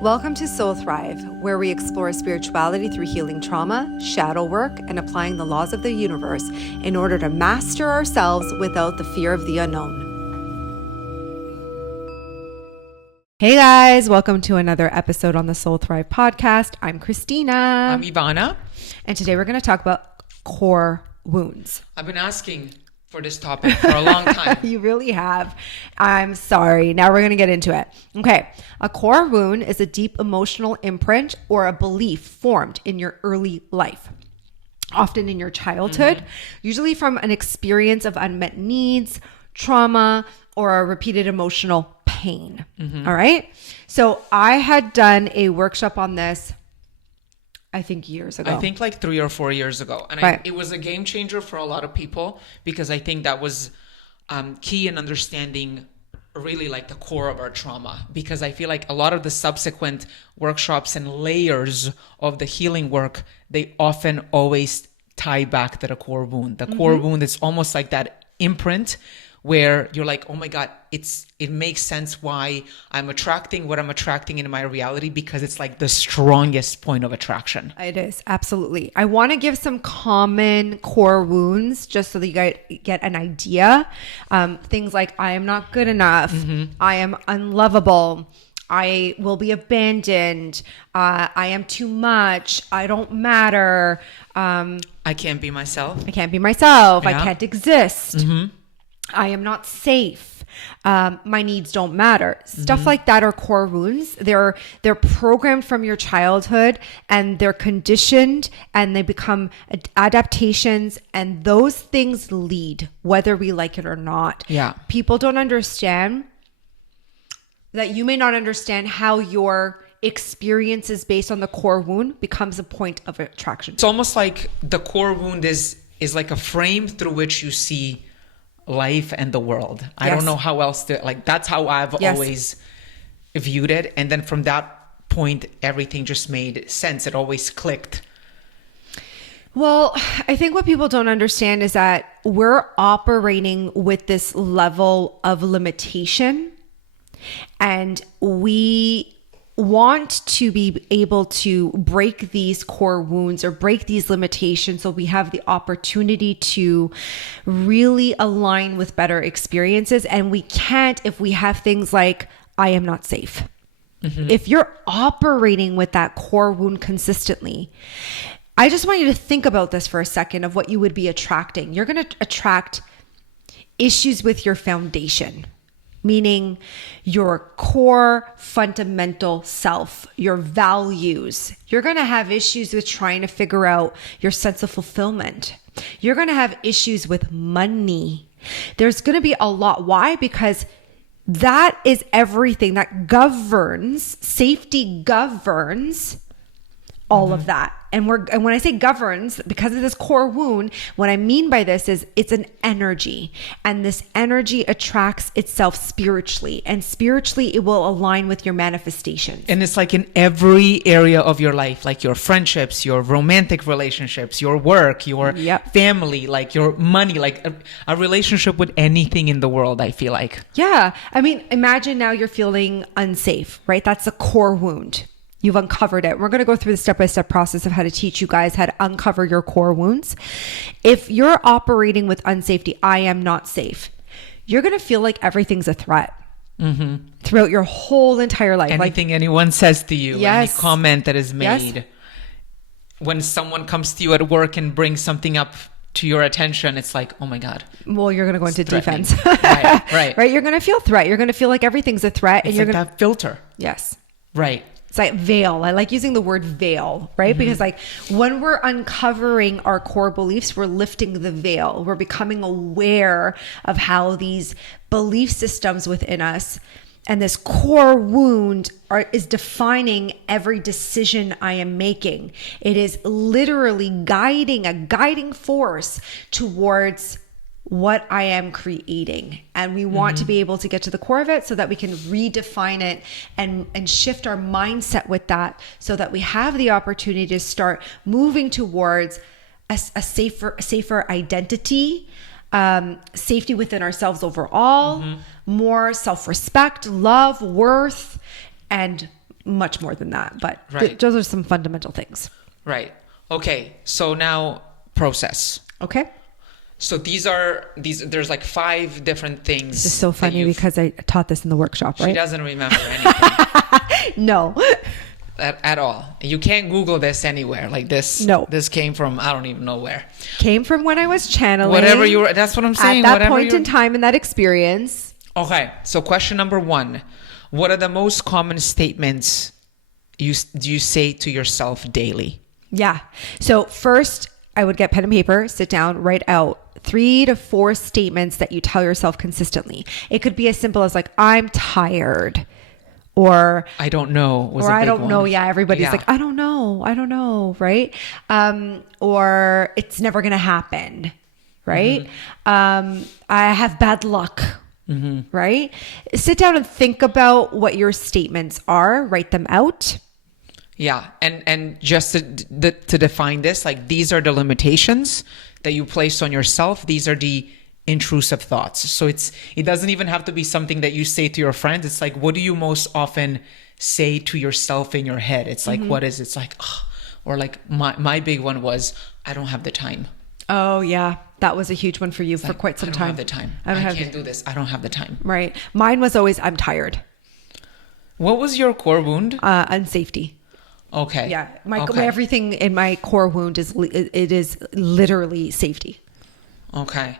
Welcome to Soul Thrive, where we explore spirituality through healing trauma, shadow work, and applying the laws of the universe in order to master ourselves without the fear of the unknown. Hey guys, welcome to another episode on the Soul Thrive podcast. I'm Christina. I'm Ivana. And today we're going to talk about core wounds. I've been asking for this topic for a long time. You really have. I'm sorry. Now we're going to get into it. Okay. A core wound is a deep emotional imprint or a belief formed in your early life, often in your childhood, usually from an experience of unmet needs, trauma, or a repeated emotional pain. All right. So I had done a workshop on this, I think years ago. I think like 3 or 4 years ago. And Right. it was a game changer for a lot of people because I think that was key in understanding really like the core of our trauma. Because I feel like a lot of the subsequent workshops and layers of the healing work, they often always tie back to the core wound. The core wound is almost like that imprint where you're like, oh my God, it makes sense why I'm attracting what I'm attracting in my reality because it's like the strongest point of attraction. It is, absolutely. I want to give some common core wounds just so that you guys get an idea. Things like, I am not good enough. I am unlovable. I will be abandoned. I am too much. I don't matter. I can't be myself. I can't be myself. I Yeah. can't exist. I am not safe. My needs don't matter. Stuff like that are core wounds. They're programmed from your childhood and they're conditioned and they become adaptations, and those things lead whether we like it or not. Yeah. People don't understand that. You may not understand how your experiences based on the core wound becomes a point of attraction. It's almost like the core wound is like a frame through which you see life and the world. I Yes. don't know how else to, like, that's how I've Yes. always viewed it. And then from that point, everything just made sense. It always clicked. Well, I think what people don't understand is that we're operating with this level of limitation, and we want to be able to break these core wounds or break these limitations so we have the opportunity to really align with better experiences. And we can't if we have things like, I am not safe. If you're operating with that core wound consistently, I just want you to think about this for a second of what you would be attracting. You're going to attract issues with your foundation, meaning your core fundamental self, your values. You're going to have issues with trying to figure out your sense of fulfillment. You're going to have issues with money. There's going to be a lot. Why? Because that is everything that governs, safety governs all of that. And when I say governs, because of this core wound, what I mean by this is it's an energy, and this energy attracts itself spiritually, and spiritually it will align with your manifestations. And it's like in every area of your life, like your friendships, your romantic relationships, your work, your family, like your money, like a relationship with anything in the world, I feel like. Yeah. I mean, imagine now you're feeling unsafe, right? That's a core wound. You've uncovered it. We're going to go through the step-by-step process of how to teach you guys how to uncover your core wounds. If you're operating with unsafety, I am not safe, you're going to feel like everything's a threat throughout your whole entire life. Anything anyone says to you, Yes. any comment that is made, Yes. when someone comes to you at work and brings something up to your attention, it's like, oh my God. Well, you're going to go into threatening. defense. Right. Right? You're going to feel threat. You're going to feel like everything's a threat. It's and you're like going to, that filter. yes. Right. It's like veil. I like using the word veil, right? Because like when we're uncovering our core beliefs, we're lifting the veil. We're becoming aware of how these belief systems within us and this core wound is defining every decision I am making. It is literally a guiding force towards what I am creating. And we want to be able to get to the core of it so that we can redefine it and shift our mindset with that so that we have the opportunity to start moving towards a safer identity, safety within ourselves overall, more self-respect, love, worth, and much more than that, but Right. those are some fundamental things. Right. Okay. So now process. Okay. So there's like 5 different things. This is so funny because I taught this in the workshop, She right? doesn't remember anything No. at all. You can't Google this anywhere. Like this. No. This came from, I don't even know where. Came from when I was channeling. That's what I'm saying. At that Whatever point in time in that experience. Okay. So question number 1. What are the most common statements you say to yourself daily? Yeah. So first I would get pen and paper, sit down, write out 3 to 4 statements that you tell yourself consistently. It could be as simple as like, I'm tired, or I don't know. or I don't know. Yeah. Everybody's like, I don't know. Right. Or it's never going to happen. Right. I have bad luck. Right. Sit down and think about what your statements are, write them out. Yeah. And just to define this, like these are the limitations that you place on yourself. These are the intrusive thoughts. So it doesn't even have to be something that you say to your friends. It's like, what do you most often say to yourself in your head? It's like, what is it? It's like, ugh. Or like my big one was, I don't have the time. Oh yeah. That was a huge one for you for Like, quite some I don't time. have the time. I can't do this. I don't have the time. Right. Mine was always, I'm tired. What was your core wound? Unsafety. Okay. Yeah. Okay. Everything in my core wound is literally safety. Okay.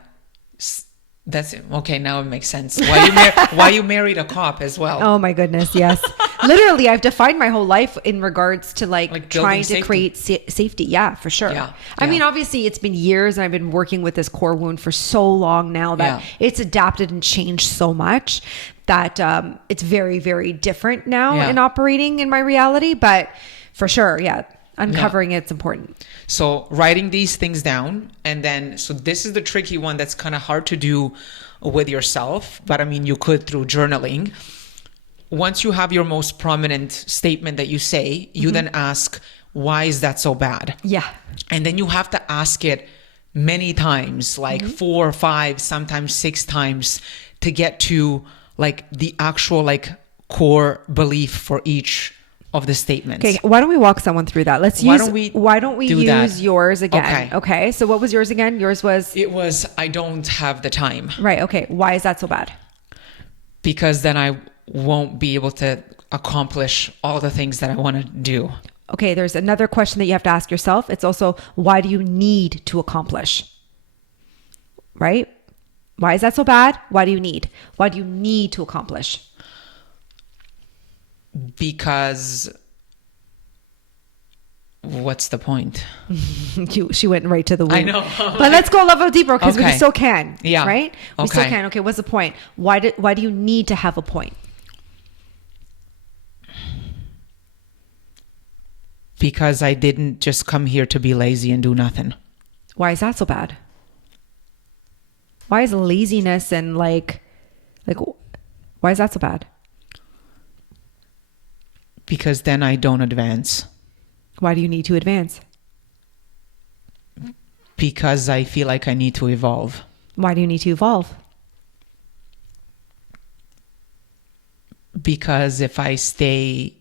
That's it. Okay. Now it makes sense. Why you married a cop as well? Oh my goodness. Yes. Literally, I've defined my whole life in regards to like building trying to safety. create safety. Yeah, for sure. Yeah. I Yeah. mean, obviously it's been years and I've been working with this core wound for so long now that Yeah. it's adapted and changed so much that it's very, very different now Yeah. in operating in my reality. But for sure, yeah, uncovering it's important. So writing these things down, and then, so this is the tricky one that's kind of hard to do with yourself, but I mean, you could through journaling. Once you have your most prominent statement that you say, you then ask, why is that so bad? Yeah. And then you have to ask it many times, like 4 or 5, sometimes 6 times, to get to like the actual like core belief for each of the statements. Okay, why don't we walk someone through that? Why don't we do use that? yours again? Okay. Okay. So what was yours again? Yours was It was, I don't have the time. right. Okay. Why is that so bad? Because then I won't be able to accomplish all the things that I want to do. Okay. There's another question that you have to ask yourself. It's also, why do you need to accomplish? Right? Why is that so bad? Why do you need? Why do you need to accomplish? Because what's the point? She went right to the wound. I know. But let's go a level deeper because we Okay. still can. Yeah. Right? We still Okay. can. Okay. What's the point? Why do you need to have a point? Because I didn't just come here to be lazy and do nothing. Why is that so bad? Why is laziness and like why is that so bad? Because then I don't advance. Why do you need to advance? Because I feel like I need to evolve. Why do you need to evolve? Because if I stay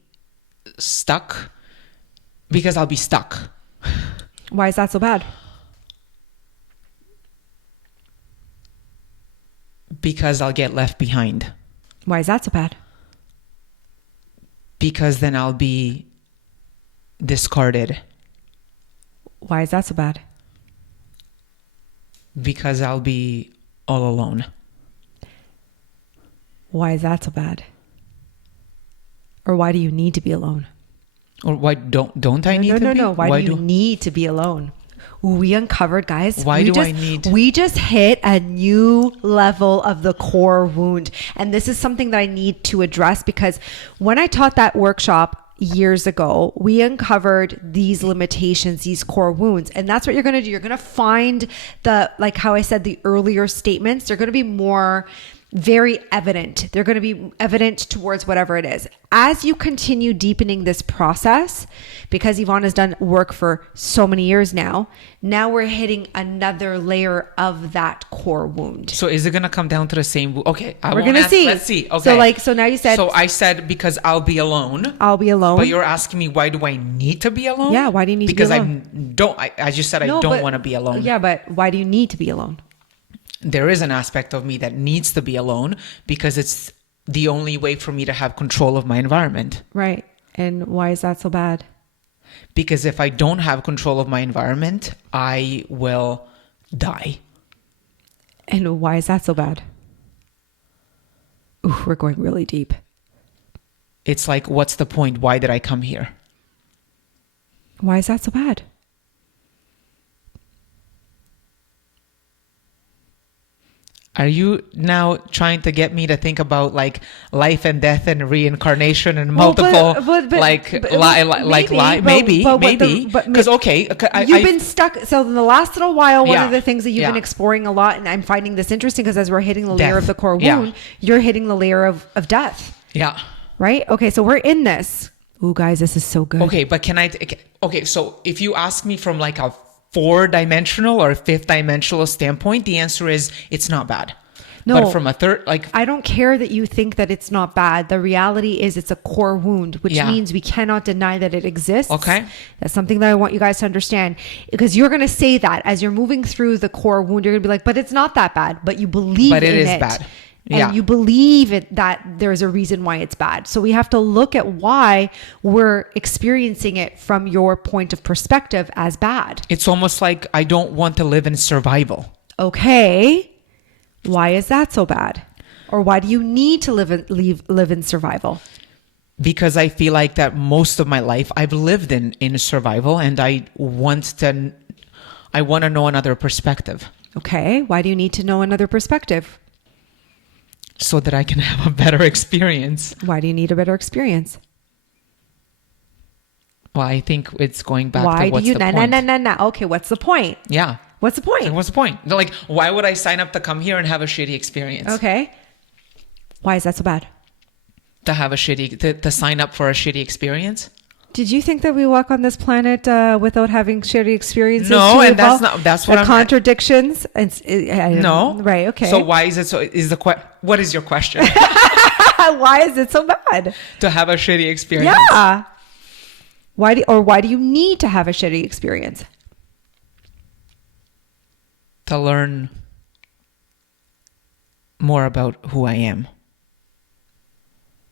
stuck, because I'll be stuck. Why is that so bad? Because I'll get left behind. Why is that so bad? Because then I'll be discarded. Why is that so bad? Because I'll be all alone. Why is that so bad? Or why do you need to be alone? Or why don't I need to be? No. Why do you need to be alone? We uncovered, guys. Why we do I need- We just hit a new level of the core wound. And this is something that I need to address because when I taught that workshop years ago, we uncovered these limitations, these core wounds. And that's what you're going to do. You're going to find the, like how I said, the earlier statements, they're going to be more very evident. They're going to be evident towards whatever it is. As you continue deepening this process, because Yvonne has done work for so many years now we're hitting another layer of that core wound. So is it going to come down to the same? Okay. We're going to see. Let's see. Okay. So now you said. So I said, because I'll be alone. I'll be alone. But you're asking me, why do I need to be alone? Yeah. Why do you need to be alone? Because I just said I don't want to be alone. Yeah. But why do you need to be alone? There is an aspect of me that needs to be alone because it's the only way for me to have control of my environment. Right. And why is that so bad? Because if I don't have control of my environment, I will die. And why is that so bad? Ooh, we're going really deep. It's like, what's the point? Why did I come here? Why is that so bad? Are you now trying to get me to think about like life and death and reincarnation and multiple maybe because you've been stuck. So in the last little while, one of the things that you've been Yeah. exploring a lot, and I'm finding this interesting because as we're hitting the layer Death. of the core wound, Yeah. you're hitting the layer of death, yeah. right? Okay, so we're in this. Ooh, guys, this is so good. Okay, but so if you ask me from like a 4-dimensional or 5th-dimensional standpoint, the answer is it's not bad. No, but from a third, I don't care that you think that it's not bad. The reality is it's a core wound, which means we cannot deny that it exists. Okay. That's something that I want you guys to understand, because you're going to say that as you're moving through the core wound, you're going to be like, but it's not that bad, but you believe But it in is it. bad. And Yeah. you believe it, that there's a reason why it's bad. So we have to look at why we're experiencing it from your point of perspective as bad. It's almost like I don't want to live in survival. Okay. Why is that so bad? Or why do you need to live in survival? Because I feel like that most of my life I've lived in survival, and I want to know another perspective. Okay. Why do you need to know another perspective? So that I can have a better experience. Why do you need a better experience? Well, I think it's going back Why to what's do you? the point. No. Okay, what's the point? Yeah. What's the point? Like, what's the point? Like, why would I sign up to come here and have a shitty experience? Okay. Why is that so bad? To have a to sign up for a shitty experience? Did you think that we walk on this planet without having shitty experiences? No, and that's what I'm contradictions. No. Right. Okay. So why is it so? What is your question? Why is it so bad? To have a shitty experience? Yeah. Why do you need to have a shitty experience? To learn more about who I am.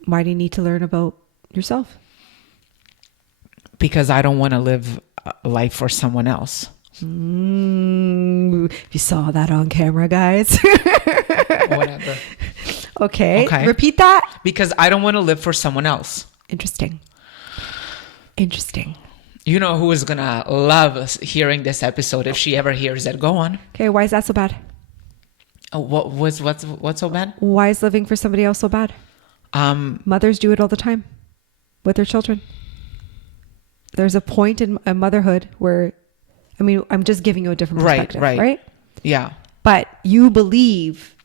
Why do you need to learn about yourself? Because I don't want to live life for someone else. You saw that on camera, guys. Whatever. Okay. Repeat that. Because I don't want to live for someone else. Interesting. You know who is going to love hearing this episode if she ever hears it. Go on. Okay. Why is that so bad? What's so bad? Why is living for somebody else so bad? Mothers do it all the time with their children. There's a point in motherhood where, I mean, I'm just giving you a different perspective, right? Yeah. But you believe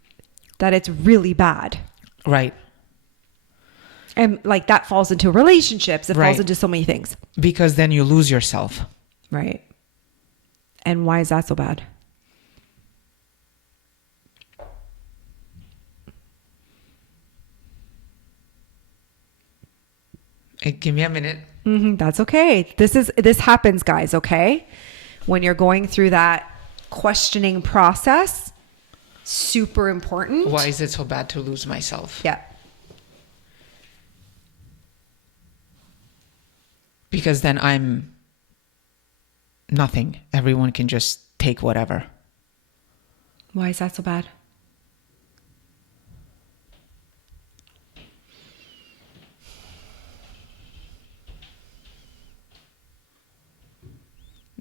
that it's really bad. Right. And like that falls into relationships. It Right. falls into so many things. Because then you lose yourself. Right. And why is that so bad? Hey, give me a minute. That's okay. This happens, guys. Okay. When you're going through that questioning process, super important. Why is it so bad to lose myself? Yeah. Because then I'm nothing. Everyone can just take whatever. Why is that so bad?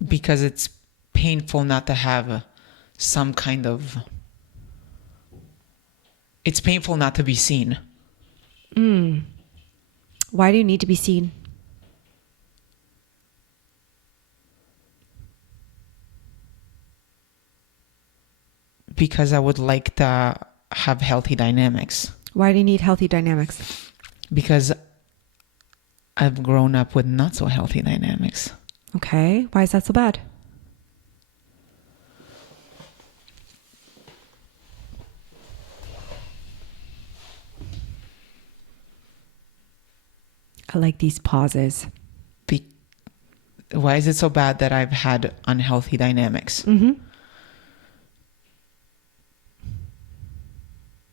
Because it's painful not to have some kind of... It's painful not to be seen. Why do you need to be seen? Because I would like to have healthy dynamics. Why do you need healthy dynamics? Because I've grown up with not so healthy dynamics. Okay. Why is that so bad? I like these pauses. Why is it so bad that I've had unhealthy dynamics? Mm-hmm.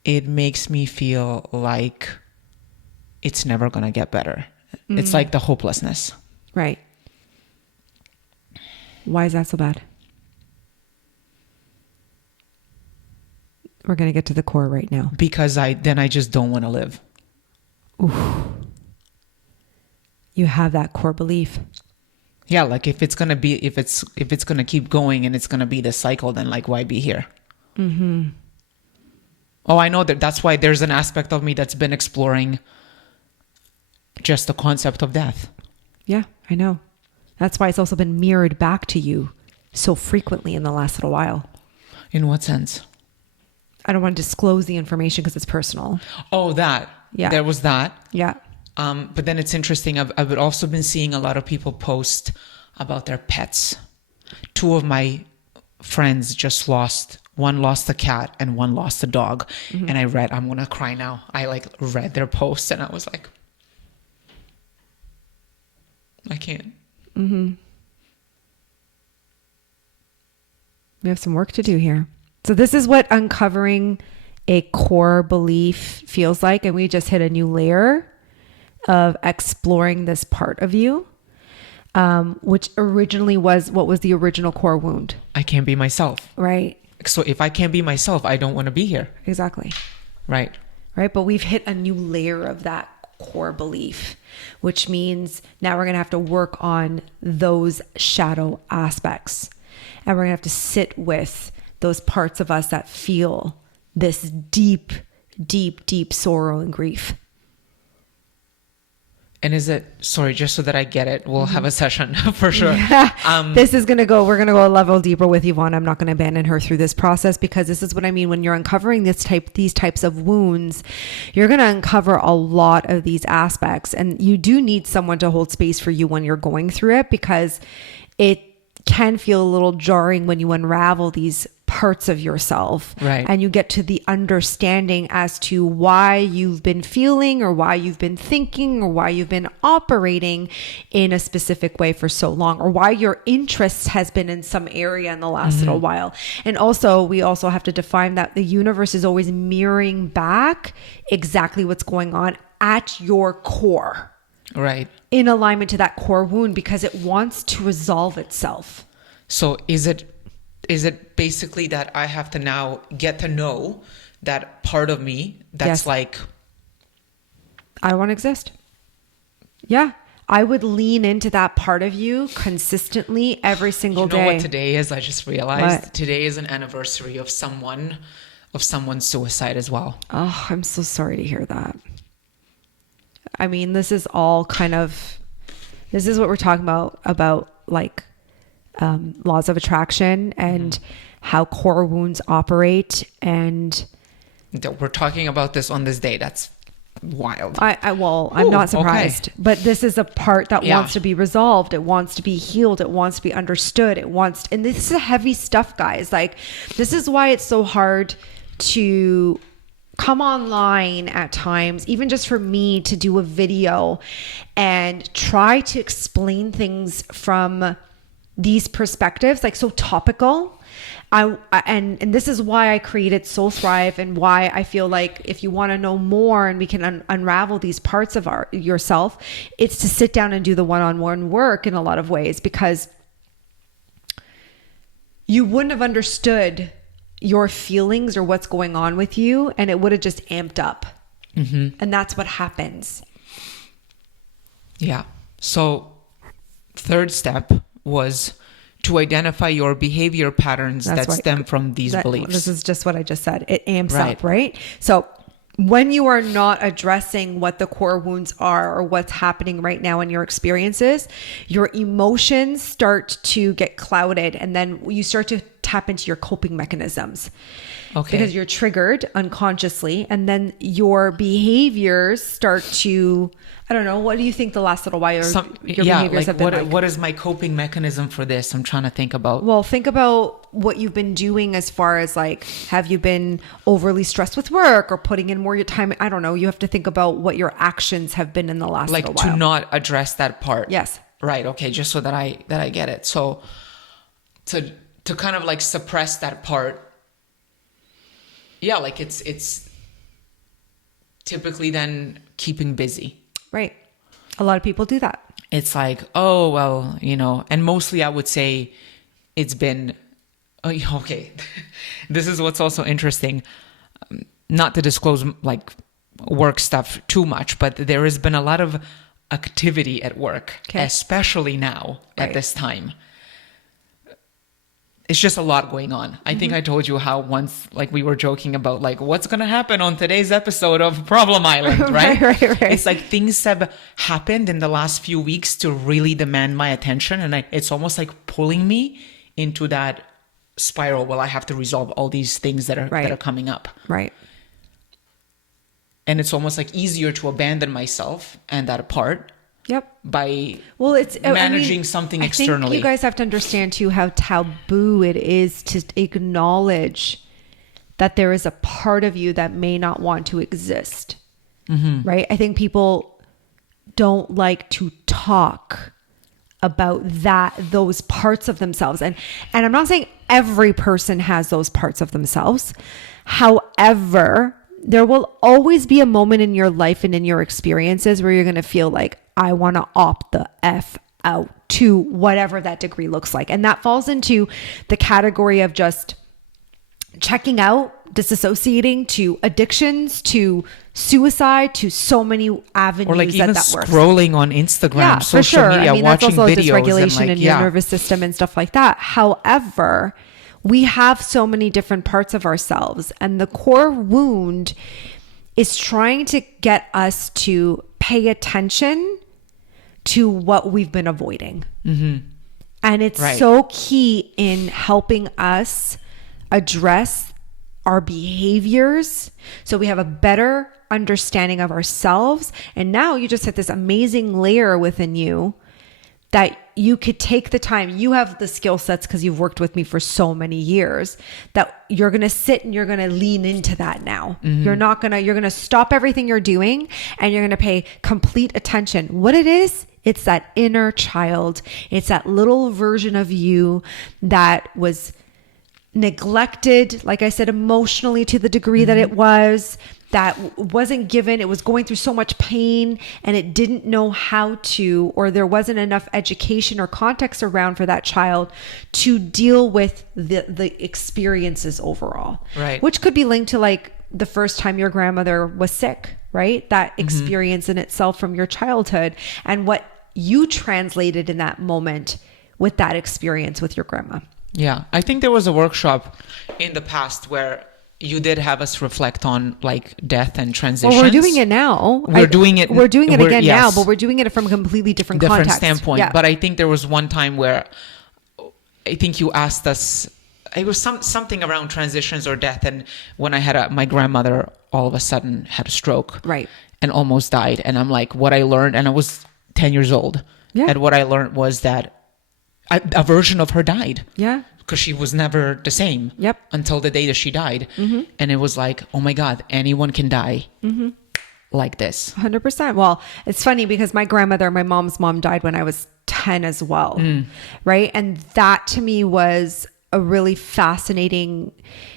It makes me feel like it's never going to get better. It's like the hopelessness. Right. Why is that so bad? We're going to get to the core right now. Because I just don't want to live. Oof. You have that core belief. Yeah, like if it's going to keep going and it's going to be the cycle, then like why be here? Mm-hmm. Oh, I know that's why there's an aspect of me that's been exploring just the concept of death. Yeah, I know. That's why it's also been mirrored back to you so frequently in the last little while. In what sense? I don't want to disclose the information because it's personal. Oh, that. Yeah. There was that. Yeah. But then it's interesting. I've also been seeing a lot of people post about their pets. Two of my friends one lost a cat and one lost a dog. Mm-hmm. And I'm going to cry now. I like read their posts and I was like, I can't. Mm-hmm. We have some work to do here. So this is what uncovering a core belief feels like. And we just hit a new layer of exploring this part of you, which originally was, what was the original core wound? I can't be myself. Right. So if I can't be myself, I don't want to be here. Exactly. Right. Right. But we've hit a new layer of that core belief, which means now we're going to have to work on those shadow aspects. And we're going to have to sit with those parts of us that feel this deep, deep, deep sorrow and grief. And is it, sorry, just so that I get it, we'll have a session for sure. Yeah. We're going to go a level deeper with Yvonne. I'm not going to abandon her through this process because this is what I mean. When you're uncovering these types of wounds, you're going to uncover a lot of these aspects. And you do need someone to hold space for you when you're going through it, because it can feel a little jarring when you unravel these parts of yourself, right? And you get to the understanding as to why you've been feeling or why you've been thinking or why you've been operating in a specific way for so long, or why your interest has been in some area in the last little while. And also, we also have to define that the universe is always mirroring back exactly what's going on at your core. Right. In alignment to that core wound, because it wants to resolve itself. So is it basically that I have to now get to know that part of me that's Yes. like, I want to exist. Yeah. I would lean into that part of you consistently every single day. You know what today is? I just realized What? Today is an anniversary of someone's suicide as well. Oh, I'm so sorry to hear that. I mean, this is all this is what we're talking about like laws of attraction and how core wounds operate. And We're talking about this on this day. That's wild. I'm not surprised, okay. But this is a part that Yeah. wants to be resolved. It wants to be healed. It wants to be understood. And this is heavy stuff, guys. Like, this is why it's so hard to come online at times, even just for me to do a video and try to explain things from these perspectives, like so topical. And this is why I created Soul Thrive, and why I feel like if you want to know more and we can unravel these parts of yourself, it's to sit down and do the one-on-one work in a lot of ways, because you wouldn't have understood your feelings or what's going on with you, and it would have just amped up. Mm-hmm. And that's what happens. Yeah. So third step was to identify your behavior patterns that stem from these beliefs. This is just what I just said. It amps Right. up, right? So when you are not addressing what the core wounds are or what's happening right now in your experiences, your emotions start to get clouded, and then you start to tap into your coping mechanisms. Okay. Because you're triggered unconsciously, and then your behaviors start to, I don't know, what do you think the last little while your behaviors have been like? What is my coping mechanism for this? I'm trying to think about. Well, think about what you've been doing as far as like, have you been overly stressed with work or putting in more your time? I don't know. You have to think about what your actions have been in the last little while. Like to not address that part. Yes. Right. Okay. Just so that I get it. So to kind of like suppress that part. Yeah. Like it's typically then keeping busy. Right. A lot of people do that. It's like, oh, well, and mostly I would say it's been, okay. This is what's also interesting. Not to disclose like work stuff too much, but there has been a lot of activity at work, especially now at this time. It's just a lot going on. I think I told you how once, like we were joking about like what's going to happen on today's episode of Problem Island, right? Right. It's like things have happened in the last few weeks to really demand my attention. And it's almost like pulling me into that spiral. Well, I have to resolve all these things that are coming up. Right. And it's almost like easier to abandon myself and that part. Yep. By it's managing something externally. I think you guys have to understand too how taboo it is to acknowledge that there is a part of you that may not want to exist. Mm-hmm. Right? I think people don't like to talk about those parts of themselves. And I'm not saying every person has those parts of themselves. However, there will always be a moment in your life and in your experiences where you're going to feel like, I want to opt the F out to whatever that degree looks like. And that falls into the category of just checking out, disassociating, to addictions, to suicide, to so many avenues. Or like even that works. Scrolling on Instagram, social for sure. media, watching that's also videos. Dysregulation and in your nervous system and stuff like that. However, we have so many different parts of ourselves, and the core wound is trying to get us to pay attention to what we've been avoiding. Mm-hmm. And it's so key in helping us address our behaviors so we have a better understanding of ourselves. And now you just hit this amazing layer within you that you could take the time. You have the skill sets because you've worked with me for so many years that you're going to sit and you're going to lean into that now. Mm-hmm. You're going to stop everything you're doing and you're going to pay complete attention. What it is, it's that inner child. It's that little version of you that was neglected, like I said, emotionally to the degree that it was, that wasn't given, it was going through so much pain and it didn't know how to, or there wasn't enough education or context around for that child to deal with the experiences overall. Right. Which could be linked to like the first time your grandmother was sick, right? That experience in itself from your childhood and what you translated in that moment with that experience with your grandma. Yeah. I think there was a workshop in the past where you did have us reflect on like death and transitions. Well, we're doing it now. We're doing it again now, but we're doing it from a completely different context. Standpoint. Yeah. But I think there was one time where I think you asked us, it was something around transitions or death. And when I had my grandmother all of a sudden had a stroke. Right. And almost died. And I'm like, what I learned, and I was 10 years old. Yeah. And what I learned was that a version of her died. Yeah. Because she was never the same. Yep. Until the day that she died. Mm-hmm. And it was like, oh my God, anyone can die like this. 100%. Well, it's funny because my mom's mom died when I was 10 as well. Right. And that to me was a really fascinating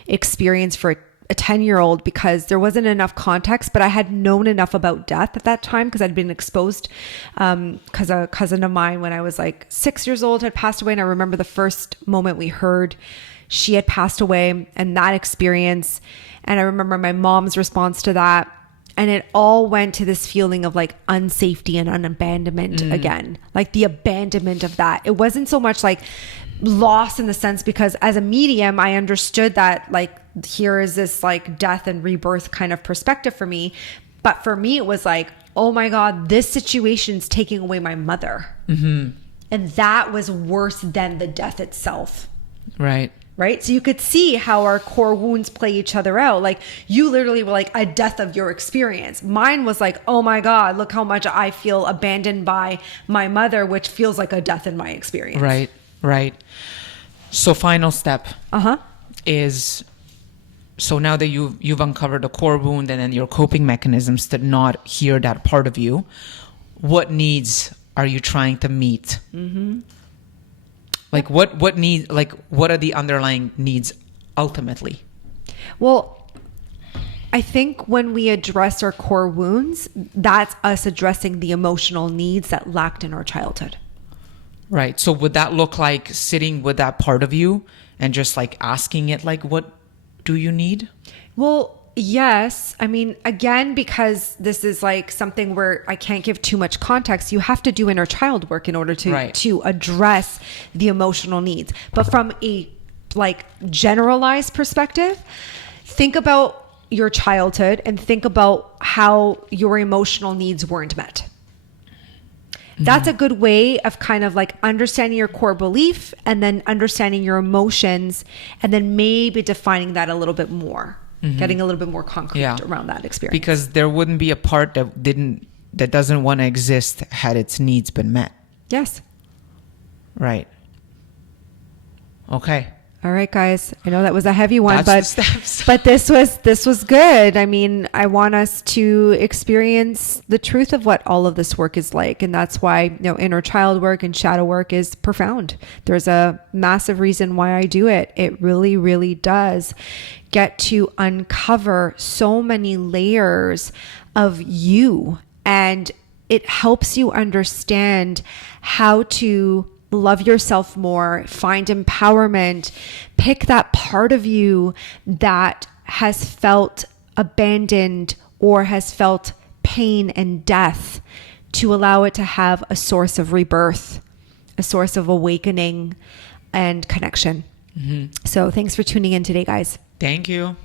experience for a 10-year-old because there wasn't enough context, but I had known enough about death at that time because I'd been exposed because a cousin of mine when I was like 6 years old had passed away. And I remember the first moment we heard she had passed away and that experience. And I remember my mom's response to that. And it all went to this feeling of like unsafety and abandonment again, like the abandonment of that. It wasn't so much like loss in the sense because as a medium, I understood that like here is this like death and rebirth kind of perspective for me. But for me, it was like, oh my God, this situation's taking away my mother. Mm-hmm. And that was worse than the death itself. Right. right? So you could see how our core wounds play each other out. Like you literally were like a death of your experience. Mine was like, oh my God, look how much I feel abandoned by my mother, which feels like a death in my experience. Right, right. So final step is, so now that you've uncovered the core wound and then your coping mechanisms to not hear that part of you, what needs are you trying to meet? Like what need, like what are the underlying needs ultimately? Well, I think when we address our core wounds, that's us addressing the emotional needs that lacked in our childhood. Right. So would that look like sitting with that part of you and just like asking it, like, what do you need? Well, yes. I mean, again, because this is like something where I can't give too much context, you have to do inner child work in order to address the emotional needs. But from a like generalized perspective, think about your childhood and think about how your emotional needs weren't met. That's a good way of kind of like understanding your core belief and then understanding your emotions and then maybe defining that a little bit more. Getting a little bit more concrete around that experience. Because there wouldn't be a part that doesn't want to exist had its needs been met. Yes. Right. Okay. All right, guys. I know that was a heavy one, That's the steps. but this was good. I mean, I want us to experience the truth of what all of this work is like, and that's why inner child work and shadow work is profound. There's a massive reason why I do it. It really, really does get to uncover so many layers of you, and it helps you understand how to love yourself more, find empowerment, pick that part of you that has felt abandoned or has felt pain and death, to allow it to have a source of rebirth, a source of awakening and connection. So thanks for tuning in today, guys. Thank you.